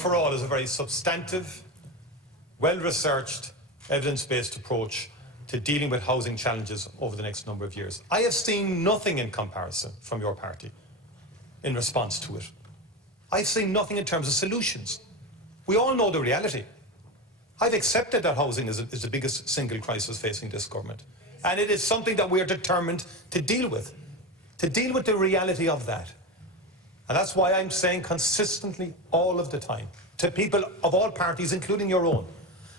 for All is a very substantive, well-researched, evidence-based approach to dealing with housing challenges over the next number of years. I have seen nothing in comparison from your party in response to it. I've seen nothing in terms of solutions. We all know the reality. I've accepted that housing is the biggest single crisis facing this government. And it is something that we are determined to deal with the reality of that. And that's why I'm saying consistently all of the time to people of all parties, including your own,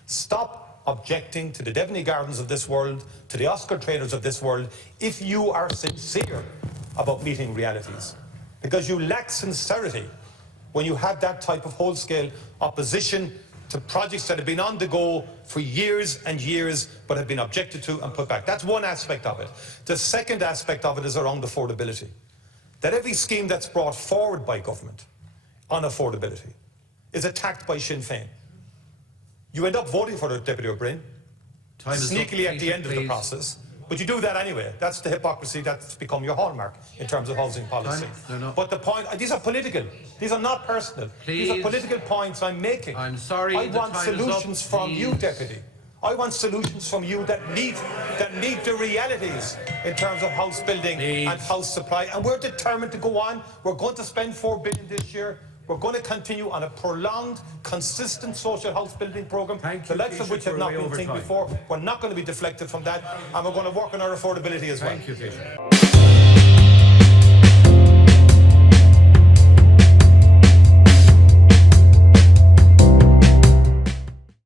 stop objecting to the Devaney Gardens of this world, to the Oscar Traynors of this world, if you are sincere about meeting realities. Because you lack sincerity when you have that type of whole-scale opposition to projects that have been on the go for years and years but have been objected to and put back. That's one aspect of it. The second aspect of it is around affordability. That every scheme that's brought forward by government on affordability is attacked by Sinn Féin. You end up voting for it, Deputy O'Brien, sneakily at the end of the process, but you do that anyway. That's the hypocrisy that's become your hallmark in terms of housing policy. But the point, these are political, these are not personal. These are political points I'm making. I'm sorry, I want solutions from you, Deputy. I want solutions from you that meet the realities in terms of house building and house supply. And we're determined to go on. We're going to spend $4 billion this year. We're going to continue on a prolonged, consistent social house building programme, the likes of which have not been seen before. We're not going to be deflected from that, and we're going to work on our affordability as well. Thank you, Taoiseach.